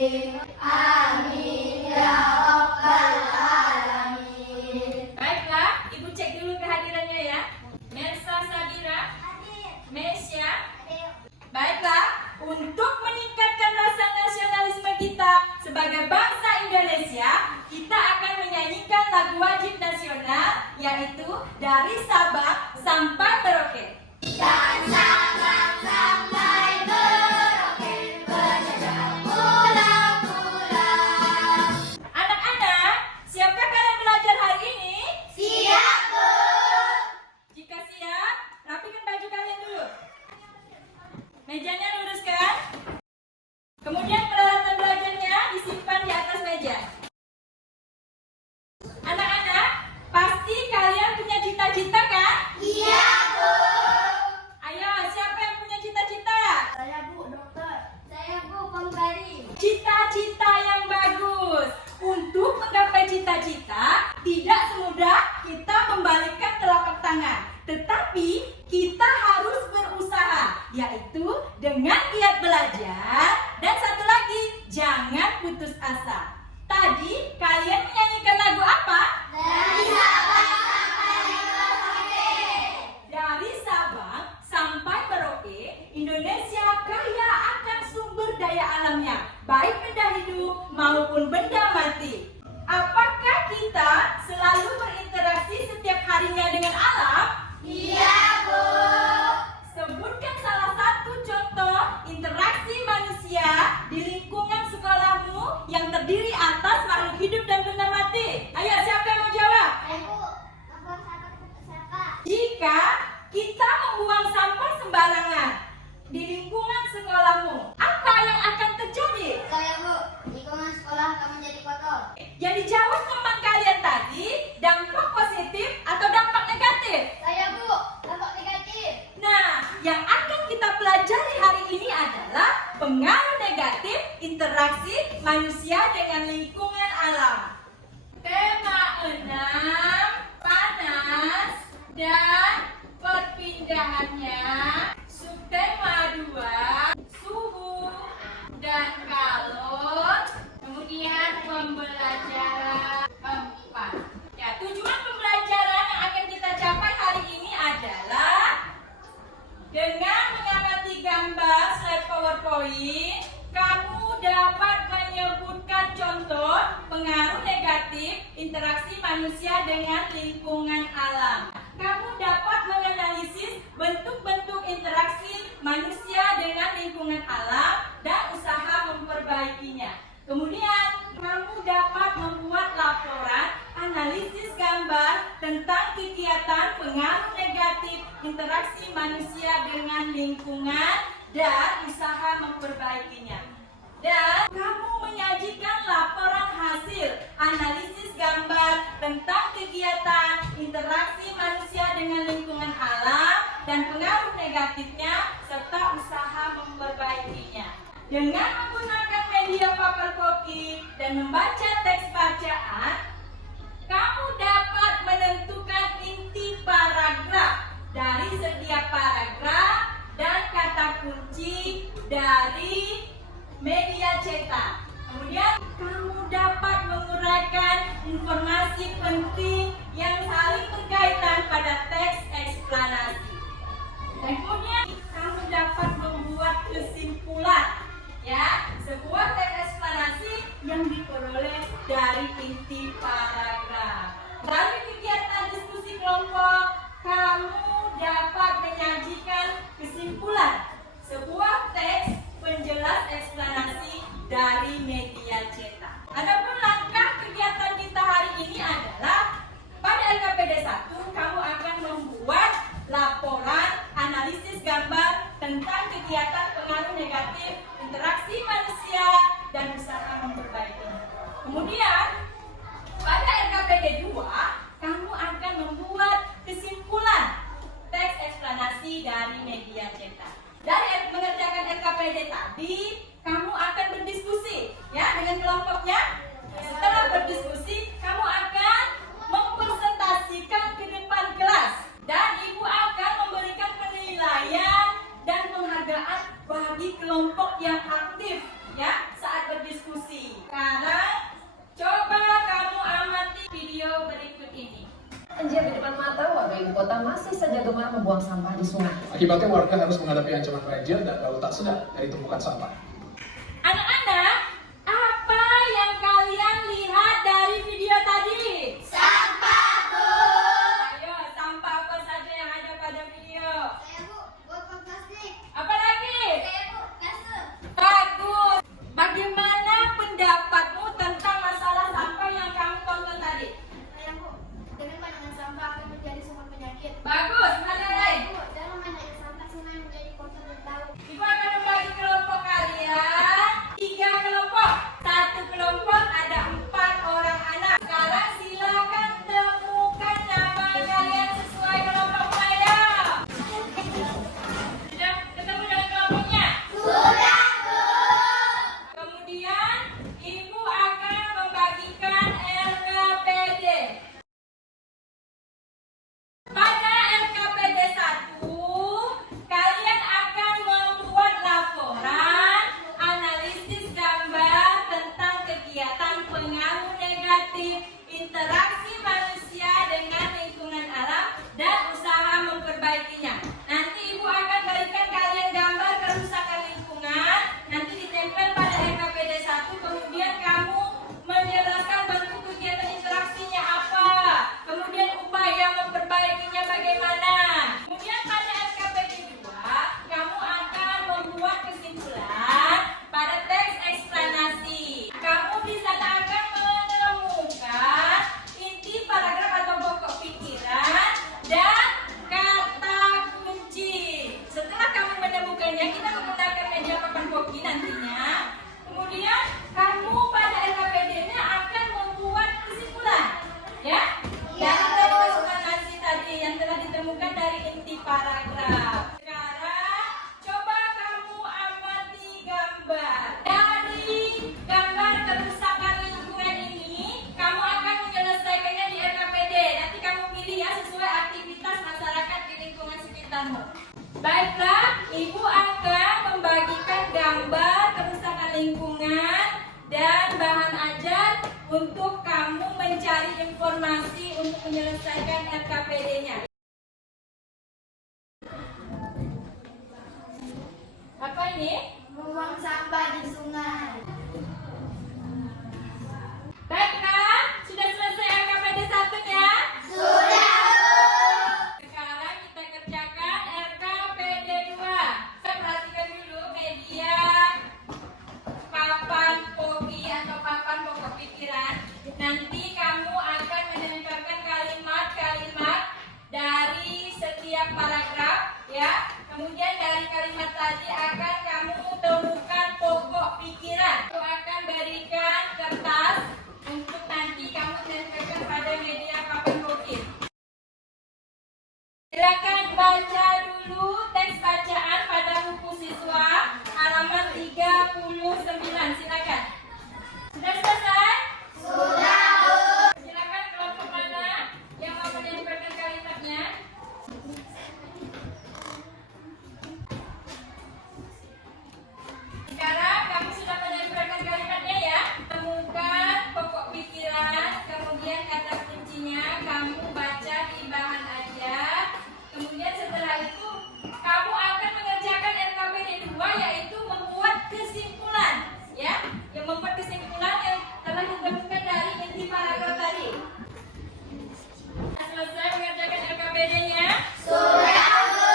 Amin ya rabbal alamin. Baiklah, Ibu cek dulu kehadirannya ya. Melsa Sabira, Mesya. Baiklah, untuk meningkatkan rasa nasionalisme kita sebagai bangsa Indonesia, kita akan menyanyikan lagu wajib nasional, yaitu Dari Sabang Sampai Merauke. Dan Sabang sampai Merauke, berjajah pulau-pulau. Anak-anak, siapkah kalian belajar hari ini? Siap, Bu. Jika siap, rapikan baju kalian dulu. Mejanya luruskan. Kemudian peralatan belajarnya disimpan di atas meja. Anak-anak, pasti kalian punya cita-cita kan? Iya, Bu. Ayo, siapa yang punya cita-cita? Saya, Bu, dokter. Saya, Bu, penggali. Cita-cita yang bagus. Untuk menggapai cita-cita, tidak semudah kita membalikkan telapak tangan. Tetapi kita harus berusaha, yaitu dengan giat belajar. Dan satu lagi, jangan putus asa. Tadi kalian menyanyikan lagu apa? Dari Sabang sampai Merauke. Dari Sabang sampai Merauke, Indonesia kaya akan sumber daya alamnya, baik benda hidup maupun benda mati. Apakah kita selalu berinteraksi setiap harinya dengan alam? Iya, Bu. Sebutkan salah satu contoh interaksi manusia di lingkungan sekolahmu yang terdiri atas makhluk hidup dan benda mati. Ayo, siapa yang mau jawab? Saya, Bu. Abang siapa? Jika kita membuang sampah sembarangan di lingkungan sekolahmu, apa yang akan terjadi? Saya, Bu. Lingkungan sekolah akan menjadi kotor. Yang dijawab teman kalian tadi, dampak positif atau dampak negatif? Saya, Bu. Dampak negatif. Nah, yang akan kita pelajari hari ini adalah pengaruh negatif interaksi manusia dengan lingkungan alam. Tema 6, panas dan perpindahannya. Subtema 2, suhu dan kalor. Kemudian pembelajaran 4. Ya, tujuan pembelajaran yang akan kita capai hari ini adalah dengan mengamati gambar slide PowerPoint, kamu dapat menyebutkan contoh pengaruh negatif interaksi manusia dengan lingkungan alam. Kamu dapat menganalisis bentuk-bentuk interaksi manusia dengan lingkungan alam dan usaha memperbaikinya. Kemudian, kamu dapat membuat laporan analisis gambar tentang kegiatan pengaruh negatif interaksi manusia dengan lingkungan dan usaha memperbaikinya. Dan kamu menyajikan laporan hasil analisis gambar tentang kegiatan interaksi manusia dengan lingkungan alam dan pengaruh negatifnya serta usaha memperbaikinya. Dengan menggunakan media papercopy dan membaca teks bacaan, kamu dapat menentukan inti paragraf dari setiap paragraf dan kata kunci dari media cetak. Kemudian kamu dapat menguraikan informasi penting yang saling berkaitan pada teks eksplanasi. Dan kemudian kamu dapat membuat kesimpulan, ya, sebuah teks eksplanasi yang diperoleh dari inti paragraf. Melalui kegiatan diskusi kelompok, kamu dapat menyajikan kesimpulan sebuah teks penjelas eksplanasi dari media cetak. Adapun langkah kegiatan kita hari ini adalah pada LKPD 1 kamu akan membuat laporan analisis gambar tentang kegiatan pengaruh negatif interaksi manusia dan usaha memperbaikinya. Kemudian pada LKPD 2 kamu akan membuat kesimpulan teks eksplanasi dari media cetak. Dari mengerjakan LKPD tadi, kamu akan berdiskusi, ya, masih saja gemar membuang sampah di sungai. Akibatnya warga harus menghadapi ancaman banjir dan bau tak sedap dari tumpukan sampah. Anak-anak, apa yang kalian lihat dari video tadi? Sampah, Bu. Ayo, sampah apa saja yang ada pada video? Saya, Bu, botol plastik. Apa lagi? Saya, Bu, kasur. Bagus. Bagaimana pendapatmu tentang masalah sampah yang kamu tonton tadi? Saya, Bu, dengan banyaknya sampah akan menjadi sumber penyakit. Bagus. Ada lain? Bu, dalam banyaknya sampah sungai menjadi kotor dan bau. Ibu akan membagi kelompok kalian 3 kelompok. Satu kelompok ada 4 orang anak. Sekarang silakan temukan nama kalian sesuai kelompok saya. Sudah ketemu dengan kelompoknya? Sudah, Bu. Kemudian ibu akan membagikan LKPD. Pada LKPD 1, kalian akan membuat laporan analisis gambar tentang kegiatan pengaruh negatif interaksi manusia dengan lingkungan alam dan usaha memperbaikinya. Nanti ibu akan berikan kalian gambar kerusakan lingkungan, nanti ditempel pada LKPD 1, kemudian kamu menjelaskan bentuk kegiatan interaksinya apa, kemudian upaya memperbaikinya bagaimana. Kemudian pada LKPD 2, kamu akan membuat kesimpulan pada teks eksplanasi. Kamu di sana akan menemukan inti paragraf atau pokok pikiran dan kata kunci. Setelah kamu menemukannya, kita menggunakan media papan poki nantinya. Kemudian kamu pada LKPD-nya akan membuat kesimpulan, ya? Dari teks eksplanasi tadi yang telah ditemukan dari inti paragraf. Sekarang coba kamu amati gambar. Dari gambar kerusakan lingkungan ini, kamu akan menyelesaikannya di LKPD. Nanti kamu pilih ya sesuai aktivitas masyarakat di lingkungan sekitarmu. Baiklah, ibu akan membagikan gambar kerusakan lingkungan dan bahan ajar untuk kamu mencari informasi untuk menyelesaikan LKPD-nya. Apa ini? Membuang sampah di sungai. Baiklah, sudah selesai LKPD 1-nya? Sudah, Sekarang kita kerjakan LKPD 2. Perhatikan dulu media papan poki atau papan pokok pikiran. Nanti kamu akan menempelkan kalimat-kalimat dari setiap paragraf, ya. Kemudian dari kalimat tadi akan kamu temukan pokok pikiran. Aku akan berikan kertas untuk nanti kamu tempelkan pada media papan poki. Silakan baca dulu teks bacaan pada buku siswa halaman 39. Silakan. Sudah selesai? sudah, Bu. Silakan kelompok mana yang mau menempelkan kalimatnya. Sekarang kamu sudah menempelkan kalimatnya ya. Temukan pokok pikiran, kemudian kata kuncinya kamu baca di bahan ajar. Kemudian setelah itu kamu akan mengerjakan LKPD 2, yaitu membuat kesimpulan, ya. Yang membuat kesimpulan yang telah ditemukan dari inti paragraf tadi. Selesai mengerjakan LKPD-nya? Sudah, Bu.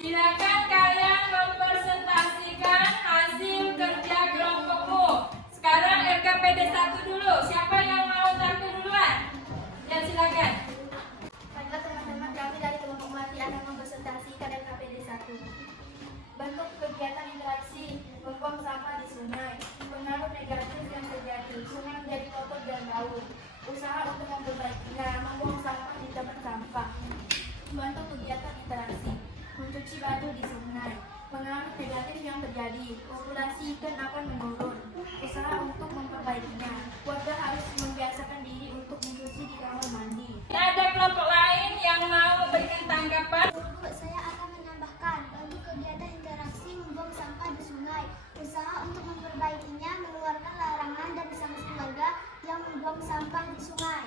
Silakan kalian mempresentasikan hasil kerja kelompokmu. Sekarang LKPD 1 dulu. Siapa yang mau tampil duluan? Ya silakan. Baiklah teman-teman, kami dari kelompok Mati akan mempresentasikan LKPD 1. Bentuk kegiatan interaksi membuang sampah di sungai. Pengaruh negatif yang terjadi. Sungai menjadi kotor dan bau. Usaha untuk memperbaikinya. Membuang sampah di tempat sampah. Bentuk kegiatan interaksi. Mencuci baju di sungai. Pengaruh negatif yang terjadi. Populasi ikan akan menurun. Usaha untuk memperbaikinya. Warga harus membiasakan diri untuk mencuci di kamar mandi. Ada kelompok lain yang mau memberikan tanggapan? Bu, saya akan menambahkan bagi kegiatan interaksi membuang sampah di sungai. Usaha untuk memperbaikinya mengeluarkan larangan dan sanksi warga yang membuang sampah di sungai.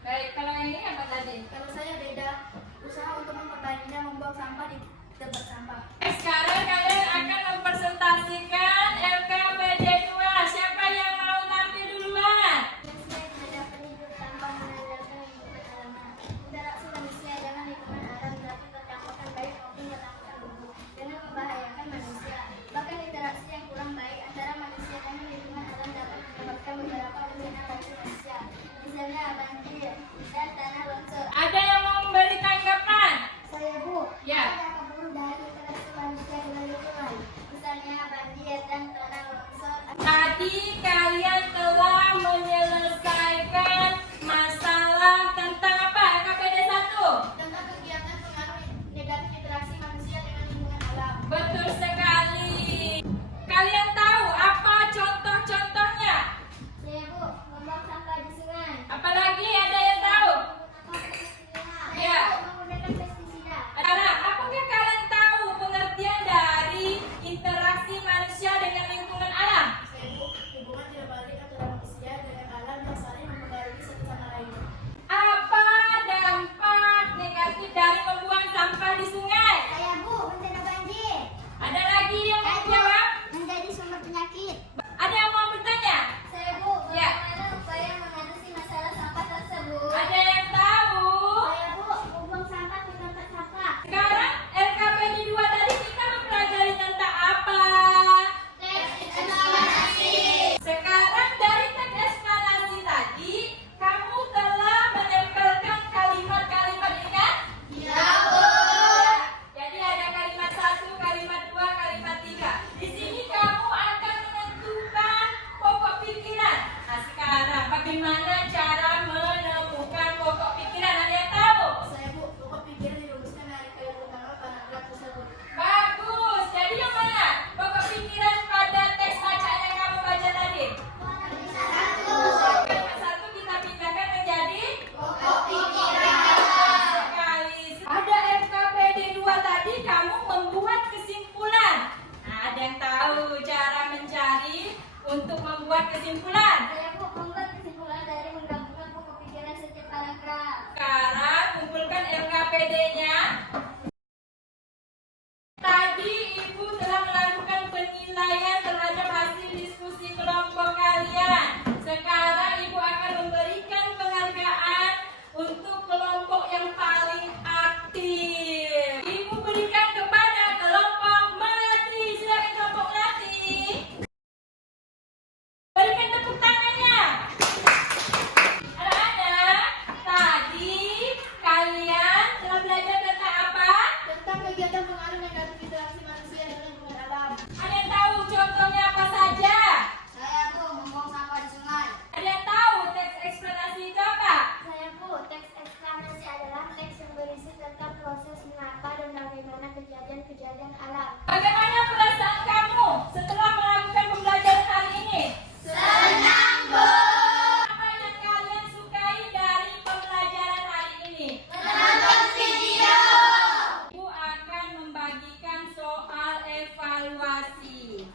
Baik, kalau yang ini apa tadi? Kalau saya beda, usaha Tadi kalian telah menyelesaikan masalah tentang apa? KPD 1. Tentang kegiatan pengaruh negatif interaksi manusia dengan lingkungan alam. Betul sekali. Kalian tahu apa contoh-contohnya? Saya Bu, membuang sampah di sungai. Apalagi ada yang tahu? Saya Bu, menggunakan pestisida. Sekarang, apakah kalian tahu pengertian dari interaksi manusia dengan lingkungan alam? Saya Bu, hubungan tidak balik antara manusia dengan alam yang saling mempengaruhi satu sama lain. Apa dampak negatif dari membuang sampah di sungai? Saya Bu, bencana banjir. Ada lagi yang mau jawab? Menjadi sumber penyakit. Ada yang mau bertanya? Saya Bu, Ya. bagaimana upaya mengatasi masalah sampah tersebut? Ada yang tahu? Saya Bu, membuang sampah ke tempat sampah. Sekarang LKPD 2 tadi kita mempelajari tentang apa? Sekarang dari teks eksplanasi tadi, kamu telah menempelkan kalimat-kalimat ini kan? Iya, Jadi ada kalimat 1, kalimat 2, kalimat 3. Di sini kamu akan menentukan pokok pikiran. Nah sekarang bagaimana cara menemukan pokok pikiran? Ada yang tahu? Saya Bu, pokok pikiran dirumuskan dari kalimat utama paragraf tersebut. Bagus. Jadi yang mana? Pokok pikiran pada teks bacaan yang kamu baca tadi. Kalimat 1 kita pindahkan menjadi Pokok pikiran. sekali. Ada LKPD 2 tadi kamu membuat kesimpulan. Nah, ada yang tahu cara mencari untuk membuat kesimpulan? Saya Bu, membuat kesimpulan dari menggabungkan pokok pikiran setiap paragraf. Sekarang kumpulkan LKPD-nya. Tadi Ibu telah melakukan penilaian terhadap hasil diskusi kelompok kalian. Sekarang Ibu akan memberikan penghargaan untuk kelompok yang paling aktif. Ibu berikan kepada kelompok Melati. Silakan kelompok Melati. Berikan tepuk tangannya. Anak-anak, tadi kalian telah belajar tentang apa? Tentang kegiatan pengaruh negatif interaksi manusia dengan lingkungan alam. Ada yang tahu contohnya apa saja? Saya Bu, membuang sampah di sungai. Ada yang tahu teks eksplanasi itu apa? Saya Bu, teks eksplanasi adalah teks yang berisi tentang proses mengapa dan bagaimana kejadian-kejadian alam. Bagaimana perasaan kamu setelah melakukan pembelajaran hari ini? Senang Bu. Apa yang kalian sukai dari pembelajaran hari ini? Menonton video. Ibu akan membagikan soal evaluasi.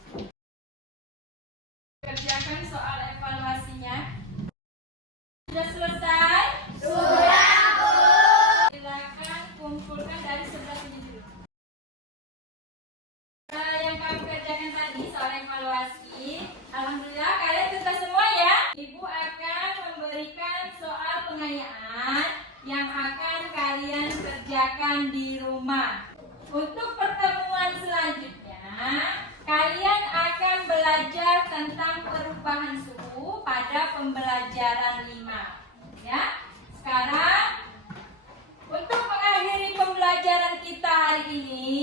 Kerjakan soal evaluasinya. Sudah selesai? Sudah Bu. Silakan kumpulkan dari sebelah sini dulu. Yang kamu kerjakan tadi soal evaluasi, alhamdulillah kalian tuntas semua ya. Ibu akan memberikan soal pengayaan yang akan kalian kerjakan di rumah. Untuk pertemuan selanjutnya, kalian akan belajar tentang perubahan suhu pada pembelajaran 5. Ya, sekarang untuk mengakhiri pembelajaran kita hari ini,